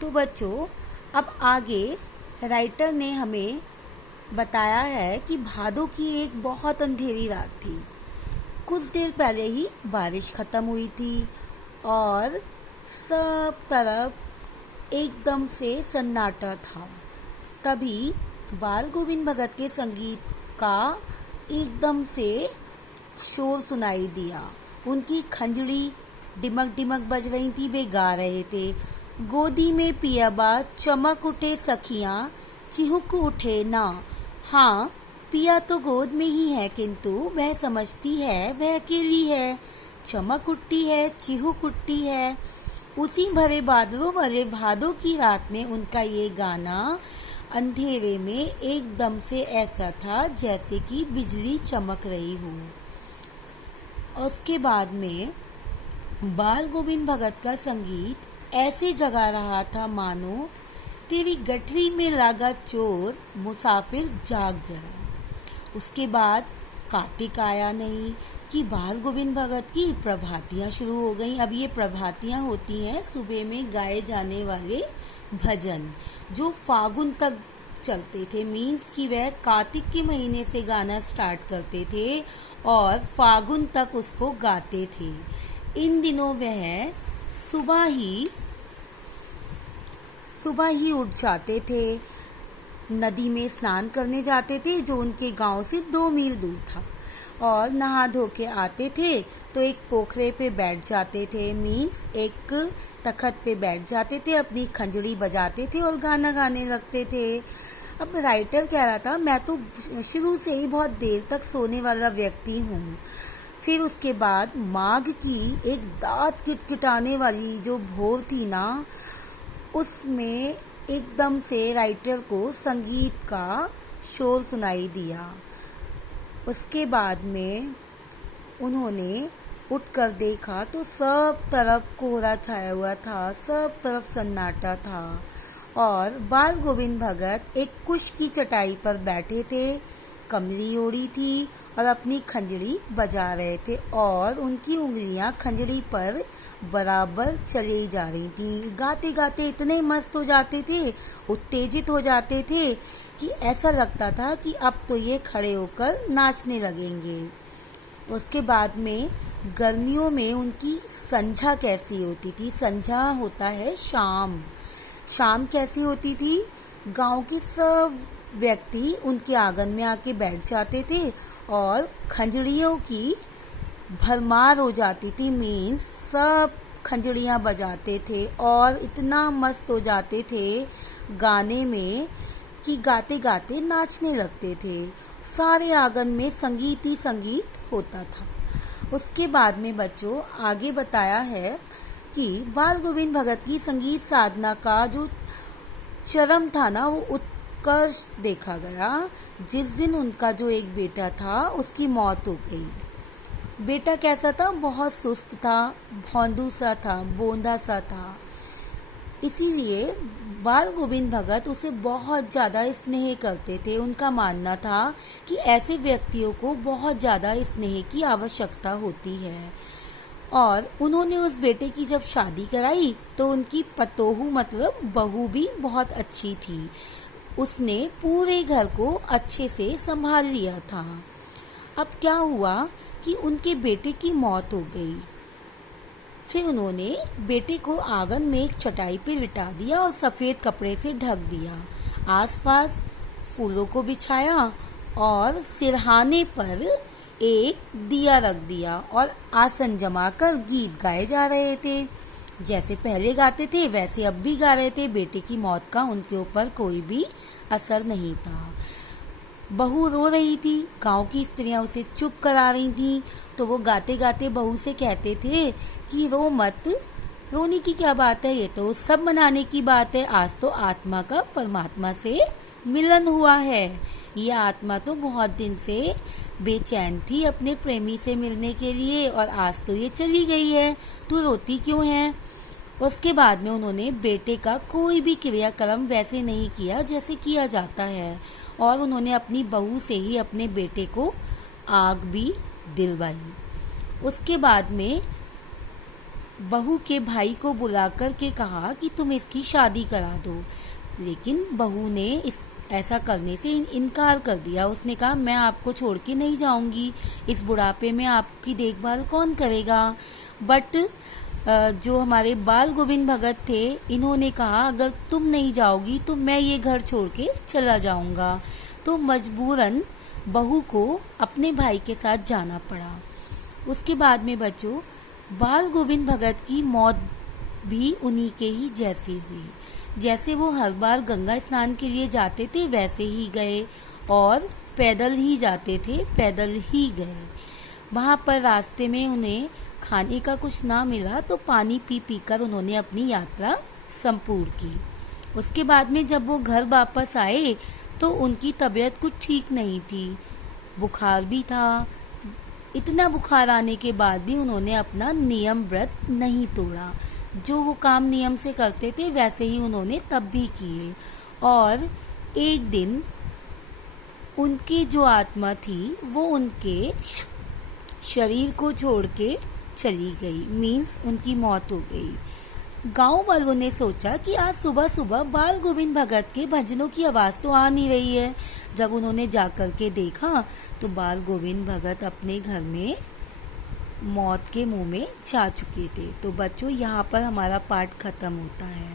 तो बच्चों, अब आगे राइटर ने हमें बताया है कि भादों की एक बहुत अंधेरी रात थी। कुछ देर पहले ही बारिश खत्म हुई थी और सब तरफ एकदम से सन्नाटा था। तभी बाल गोविंद भगत के संगीत का एकदम से शोर सुनाई दिया। उनकी खंजड़ी डिमक डिमक बज रही थी, वे गा रहे थे। गोदी में पियाबा चमक उठे सखियां, चिहुक उठे ना। हाँ, पिया तो गोद में ही है, किंतु वह समझती है वह अकेली है। चमक उठती है, चिहुक उठती है। उसी भरे बादलों वाले भादों की रात में उनका ये गाना अंधेरे में एकदम से ऐसा था जैसे कि बिजली चमक रही हो। और उसके बाद में बाल गोविंद भगत का संगीत ऐसे जगा रहा था मानो तेरी गठरी में लागा चोर मुसाफिर जाग जरा। उसके बाद कार्तिक आया नहीं कि बाल गोविंद भगत की प्रभातियां शुरू हो गईं। अब ये प्रभातियां होती हैं सुबह में गाए जाने वाले भजन जो फागुन तक चलते थे। मीन्स कि वह कार्तिक के महीने से गाना स्टार्ट करते थे और फागुन तक उसको गाते थे। इन दिनों वह सुबह ही उठ जाते थे, नदी में स्नान करने जाते थे जो उनके गांव से 2 मील दूर था, और नहा धो के आते थे तो एक पोखरे पे बैठ जाते थे। मीन्स एक तखत पे बैठ जाते थे, अपनी खंजड़ी बजाते थे और गाना गाने लगते थे। अब राइटर कह रहा था, मैं तो शुरू से ही बहुत देर तक सोने वाला व्यक्ति हूँ। फिर उसके बाद माघ की एक दांत किटकिटाने वाली जो भोर थी ना, उसमें एकदम से राइटर को संगीत का शोर सुनाई दिया। उसके बाद में उन्होंने उठकर देखा तो सब तरफ कोहरा छाया हुआ था, सब तरफ सन्नाटा था और बाल गोविंद भगत एक कुश की चटाई पर बैठे थे, कमली ओढ़ी थी और अपनी खंजड़ी बजा रहे थे और उनकी उंगलियां खंजड़ी पर बराबर चली जा रही थी। गाते गाते इतने मस्त हो जाते थे, उत्तेजित हो जाते थे कि ऐसा लगता था कि अब तो ये खड़े होकर नाचने लगेंगे। उसके बाद में गर्मियों में उनकी संझा कैसी होती थी। संझा होता है शाम। शाम कैसी होती थी, गांव के सब व्यक्ति उनके आंगन में आके बैठ जाते थे और खंजड़ियों की भरमार हो जाती थी। मीन्स सब खंजड़ियां बजाते थे और इतना मस्त हो जाते थे गाने में कि गाते गाते नाचने लगते थे। सारे आंगन में संगीत ही संगीत होता था। उसके बाद में बच्चों आगे बताया है कि बाल गोविंद भगत की संगीत साधना का जो चरम था ना, वो उत्कर्ष देखा गया जिस दिन उनका जो एक बेटा था उसकी मौत हो गई। बेटा कैसा था, बहुत सुस्त था, भौंदू सा था, बोंदा सा था। इसीलिए बाल गोविंद भगत उसे बहुत ज़्यादा स्नेह करते थे। उनका मानना था कि ऐसे व्यक्तियों को बहुत ज़्यादा स्नेह की आवश्यकता होती है। और उन्होंने उस बेटे की जब शादी कराई तो उनकी पतोहू मतलब बहू भी बहुत अच्छी थी। उसने पूरे घर को अच्छे से संभाल लिया था। अब क्या हुआ कि उनके बेटे की मौत हो गई। फिर उन्होंने बेटे को आंगन में एक चटाई पे लिटा दिया और सफेद कपड़े से ढक दिया। आसपास फूलों को बिछाया और सिरहाने पर एक दिया रख दिया और आसन जमाकर गीत गाए जा रहे थे। जैसे पहले गाते थे वैसे अब भी गा रहे थे। बेटे की मौत का उनके ऊपर कोई भी असर नहीं था। बहू रो रही थी, गांव की स्त्रियां उसे चुप करा रही थी, तो वो गाते गाते बहू से कहते थे कि रो मत, रोने की क्या बात है, ये तो सब मनाने की बात है। आज तो आत्मा का परमात्मा से मिलन हुआ है। ये आत्मा तो बहुत दिन से बेचैन थी अपने प्रेमी से मिलने के लिए और आज तो ये चली गई है, तू रोती क्यों है। उसके बाद में उन्होंने बेटे का कोई भी क्रियाक्रम वैसे नहीं किया जैसे किया जाता है और उन्होंने अपनी बहू से ही अपने बेटे को आग भी दिलवाई। उसके बाद में बहू के भाई को बुलाकर के कहा कि तुम इसकी शादी करा दो, लेकिन बहू ने इस ऐसा करने से इनकार कर दिया। उसने कहा मैं आपको छोड़ के नहीं जाऊंगी, इस बुढ़ापे में आपकी देखभाल कौन करेगा। बट जो हमारे बाल गोविंद भगत थे, इन्होंने कहा अगर तुम नहीं जाओगी तो मैं ये घर छोड़ के चला जाऊंगा। तो मजबूरन बहू को अपने भाई के साथ जाना पड़ा। उसके बाद में बच्चों, बाल गोविंद भगत की मौत भी उन्हीं के ही जैसी हुई। जैसे वो हर बार गंगा स्नान के लिए जाते थे वैसे ही गए, और पैदल ही जाते थे, पैदल ही गए। वहां पर रास्ते में उन्हें खाने का कुछ ना मिला तो पानी पी पी कर उन्होंने अपनी यात्रा संपूर्ण की। उसके बाद में जब वो घर वापस आए तो उनकी तबीयत कुछ ठीक नहीं थी, बुखार भी था। इतना बुखार आने के बाद भी उन्होंने अपना नियम व्रत नहीं तोड़ा। जो वो काम नियम से करते थे वैसे ही उन्होंने तब भी किए। और एक दिन उनकी जो आत्मा थी वो उनके शरीर को छोड़ के चली गई, मीन्स उनकी मौत हो गई। गांव वालों ने सोचा कि आज सुबह सुबह बाल गोविंद भगत के भजनों की आवाज तो आ नहीं रही है। जब उन्होंने जाकर के देखा तो बाल गोविंद भगत अपने घर में मौत के मुंह में जा चुके थे। तो बच्चों, यहाँ पर हमारा पाठ खत्म होता है।